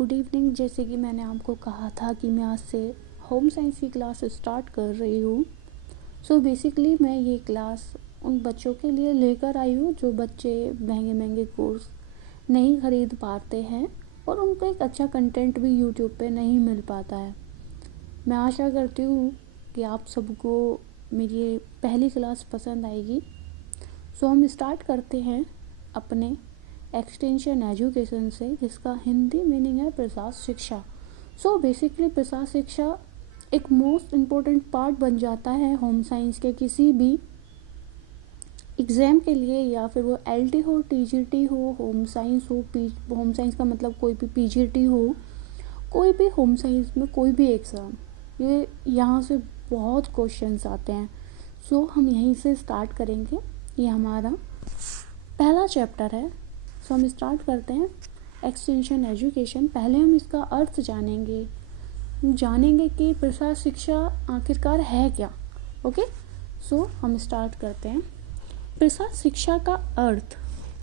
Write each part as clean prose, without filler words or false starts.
Good evening. जैसे कि मैंने आपको कहा था कि मैं आज से होम साइंस की क्लास स्टार्ट कर रही हूँ। सो बेसिकली मैं ये क्लास उन बच्चों के लिए लेकर आई हूँ जो बच्चे महंगे महंगे कोर्स नहीं ख़रीद पाते हैं और उनको एक अच्छा कंटेंट भी यूट्यूब पे नहीं मिल पाता है। मैं आशा करती हूँ कि आप सबको मेरी ये पहली क्लास पसंद आएगी। सो हम स्टार्ट करते हैं अपने एक्सटेंशन एजुकेशन से, जिसका हिंदी मीनिंग है प्रसाद शिक्षा। सो बेसिकली प्रसाद शिक्षा एक मोस्ट इम्पोर्टेंट पार्ट बन जाता है होम साइंस के किसी भी एग्ज़ाम के लिए, या फिर वो एलटी हो, टीजीटी हो, होम साइंस हो, होम साइंस का मतलब कोई भी पीजीटी हो, कोई भी होम साइंस में कोई भी एग्ज़ाम, ये यहाँ से बहुत क्वेश्चंस आते हैं। सो हम यहीं से स्टार्ट करेंगे। ये हमारा पहला चैप्टर है। सो हम स्टार्ट करते हैं एक्सटेंशन एजुकेशन। पहले हम इसका अर्थ जानेंगे कि प्रसाद शिक्षा आखिरकार है क्या। ओके, सो हम स्टार्ट करते हैं। प्रसाद शिक्षा का अर्थ,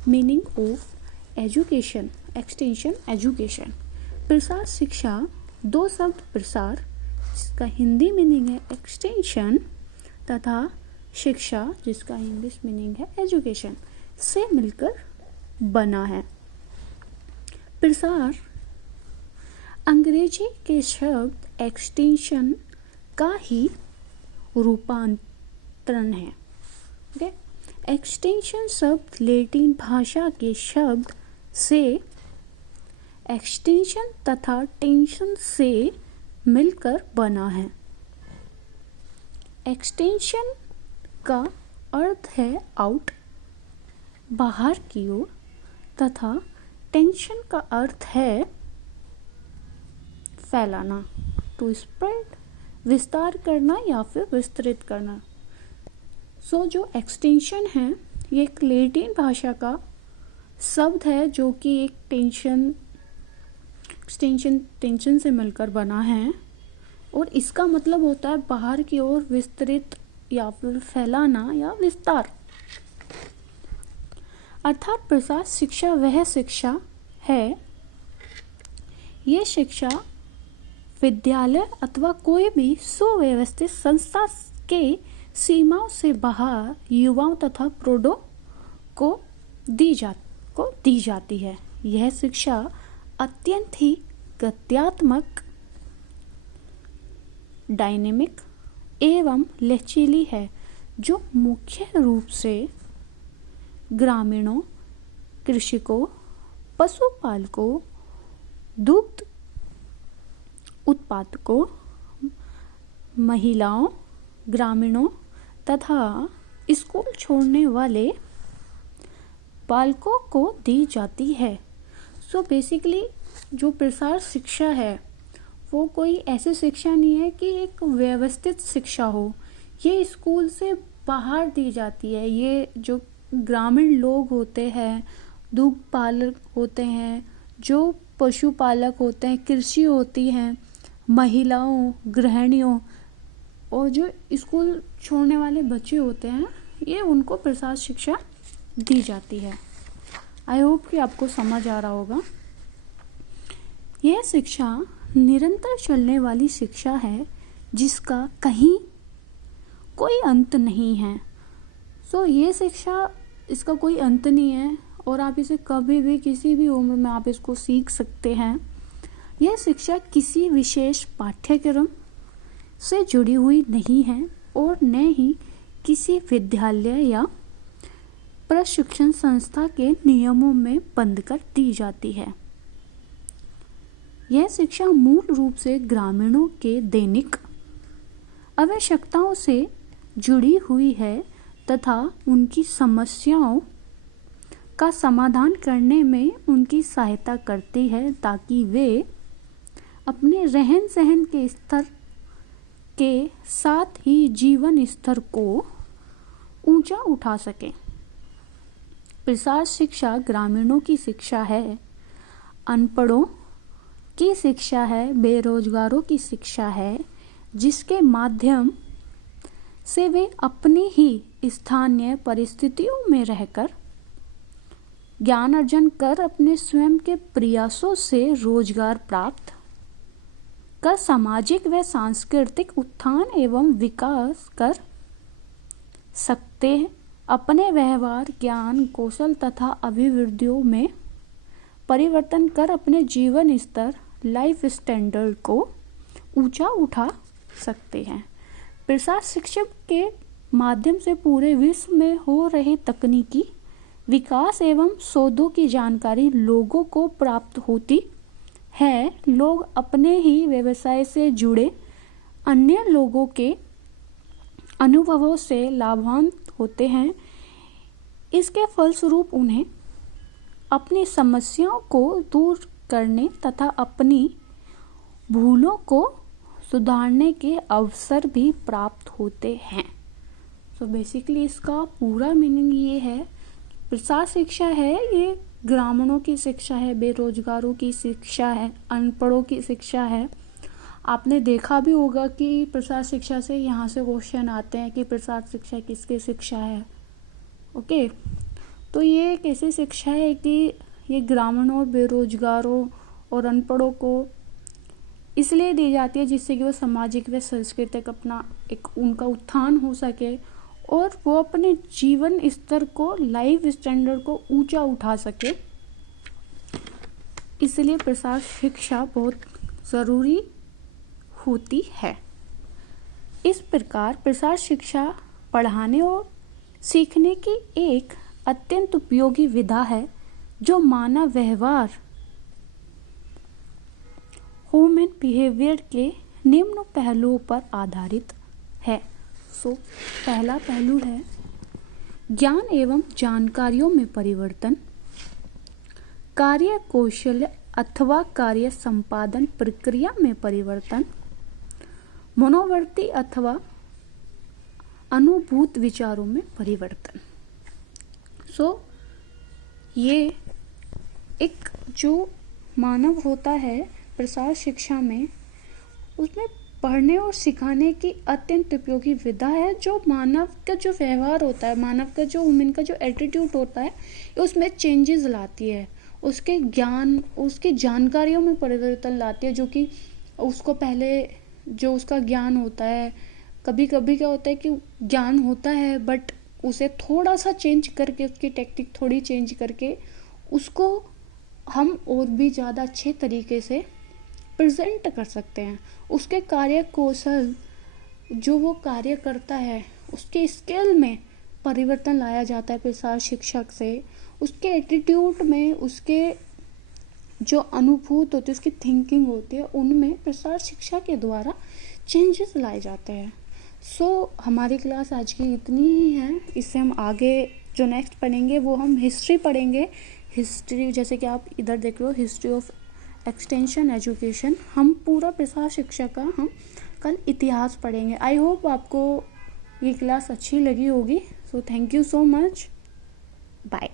meaning of education, extension education. प्रसाद शिक्षा दो शब्द प्रसार, जिसका हिंदी मीनिंग है एक्सटेंशन, तथा शिक्षा, जिसका इंग्लिश मीनिंग है एजुकेशन, से मिलकर बना है। प्रसार अंग्रेजी के शब्द एक्सटेंशन का ही रूपांतरण है। ओके, एक्सटेंशन शब्द लैटिन भाषा के शब्द से एक्सटेंशन तथा टेंशन से मिलकर बना है। एक्सटेंशन का अर्थ है आउट, बाहर की ओर, तथा टेंशन का अर्थ है फैलाना, टू स्प्रेड, विस्तार करना या फिर विस्तृत करना। सो जो एक्सटेंशन है ये एक लैटिन भाषा का शब्द है जो कि एक टेंशन से मिलकर बना है, और इसका मतलब होता है बाहर की ओर विस्तृत या फिर फैलाना या विस्तार। अर्थात प्रसाद शिक्षा वह शिक्षा है, ये शिक्षा विद्यालय अथवा कोई भी सुव्यवस्थित संस्था के सीमाओं से बाहर युवाओं तथा प्रौढ़ों को दी जाती है। यह शिक्षा अत्यंत ही गत्यात्मक, डायनेमिक एवं लचीली है, जो मुख्य रूप से ग्रामीणों, कृषकों, पशुपालकों, दुग्ध उत्पादकों, महिलाओं, ग्रामीणों तथा स्कूल छोड़ने वाले बालकों को दी जाती है। सो बेसिकली जो प्रसार शिक्षा है वो कोई ऐसी शिक्षा नहीं है कि एक व्यवस्थित शिक्षा हो, ये स्कूल से बाहर दी जाती है। ये जो ग्रामीण लोग होते हैं, दुग्ध पालक होते हैं, जो पशुपालक होते हैं, कृषि होती हैं, महिलाओं, गृहिणियों और जो स्कूल छोड़ने वाले बच्चे होते हैं, ये उनको प्रसाद शिक्षा दी जाती है। आई होप कि आपको समझ आ रहा होगा। यह शिक्षा निरंतर चलने वाली शिक्षा है, जिसका कहीं कोई अंत नहीं है। सो ये शिक्षा, इसका कोई अंत नहीं है और आप इसे कभी भी किसी भी उम्र में आप इसको सीख सकते हैं। यह शिक्षा किसी विशेष पाठ्यक्रम से जुड़ी हुई नहीं है और न ही किसी विद्यालय या प्रशिक्षण संस्था के नियमों में बंधकर दी जाती है। यह शिक्षा मूल रूप से ग्रामीणों के दैनिक आवश्यकताओं से जुड़ी हुई है तथा उनकी समस्याओं का समाधान करने में उनकी सहायता करती है, ताकि वे अपने रहन सहन के स्तर के साथ ही जीवन स्तर को ऊंचा उठा सकें। प्रसार शिक्षा ग्रामीणों की शिक्षा है, अनपढ़ों की शिक्षा है, बेरोजगारों की शिक्षा है, जिसके माध्यम से वे अपनी ही स्थानीय परिस्थितियों में रहकर ज्ञान अर्जन कर अपने स्वयं के प्रयासों से रोजगार प्राप्त कर सामाजिक व सांस्कृतिक उत्थान एवं विकास कर सकते हैं। अपने व्यवहार, ज्ञान, कौशल तथा अभिवृद्धियों में परिवर्तन कर अपने जीवन स्तर, लाइफ स्टैंडर्ड को ऊंचा उठा सकते हैं। प्रसार शिक्षा के माध्यम से पूरे विश्व में हो रहे तकनीकी विकास एवं शोधों की जानकारी लोगों को प्राप्त होती है। लोग अपने ही व्यवसाय से जुड़े अन्य लोगों के अनुभवों से लाभान्वित होते हैं। इसके फलस्वरूप उन्हें अपनी समस्याओं को दूर करने तथा अपनी भूलों को सुधारने के अवसर भी प्राप्त होते हैं। सो बेसिकली इसका पूरा मीनिंग ये है, प्रसार शिक्षा है ये ग्रामीणों की शिक्षा है, बेरोजगारों की शिक्षा है, अनपढ़ों की शिक्षा है। आपने देखा भी होगा कि प्रसार शिक्षा से यहाँ से क्वेश्चन आते हैं कि प्रसार शिक्षा किसकी शिक्षा है। ओके, तो ये एक ऐसी शिक्षा है कि ये ग्रामीणों, बेरोजगारों और अनपढ़ों को इसलिए दी जाती है जिससे कि वो सामाजिक व सांस्कृतिक अपना एक उनका उत्थान हो सके और वो अपने जीवन स्तर को, लाइफ स्टैंडर्ड को ऊंचा उठा सके। इसलिए प्रसार शिक्षा बहुत ज़रूरी होती है। इस प्रकार प्रसार शिक्षा पढ़ाने और सीखने की एक अत्यंत उपयोगी विधा है जो मानव व्यवहार, ह्यूमन बिहेवियर के निम्न पहलुओं पर आधारित है। पहला पहलू है ज्ञान एवं जानकारियों में परिवर्तन, कार्य कौशल अथवा कार्य संपादन प्रक्रिया में परिवर्तन, मनोवृत्ति अथवा अनुभूत विचारों में परिवर्तन। ये एक जो मानव होता है प्रसार शिक्षा में, उसमें पढ़ने और सिखाने की अत्यंत उपयोगी विधा है जो मानव का जो व्यवहार होता है, मानव का जो ह्यूमन का जो एटीट्यूड होता है, उसमें चेंजेस लाती है। उसके ज्ञान, उसकी जानकारियों में परिवर्तन लाती है, जो कि उसको पहले जो उसका ज्ञान होता है, कभी कभी क्या होता है कि ज्ञान होता है बट उसे थोड़ा सा चेंज करके, उसकी टेक्निक थोड़ी चेंज करके उसको हम और भी ज़्यादा अच्छे तरीके से प्रेजेंट कर सकते हैं। उसके कार्य कौशल, जो वो कार्य करता है, उसके स्किल में परिवर्तन लाया जाता है प्रसार शिक्षक से। उसके एटीट्यूड में, उसके जो अनुभूत होते, उसकी थिंकिंग होती है, उनमें प्रसार शिक्षा के द्वारा चेंजेस लाए जाते हैं। हमारी क्लास आज की इतनी ही है। इससे हम आगे जो नेक्स्ट पढ़ेंगे वो हम हिस्ट्री पढ़ेंगे। हिस्ट्री, जैसे कि आप इधर देख रहे हो, हिस्ट्री ऑफ एक्सटेंशन एजुकेशन। हम पूरा प्रसार शिक्षा का हम कल इतिहास पढ़ेंगे। आई होप आपको ये क्लास अच्छी लगी होगी। Thank you so much. Bye.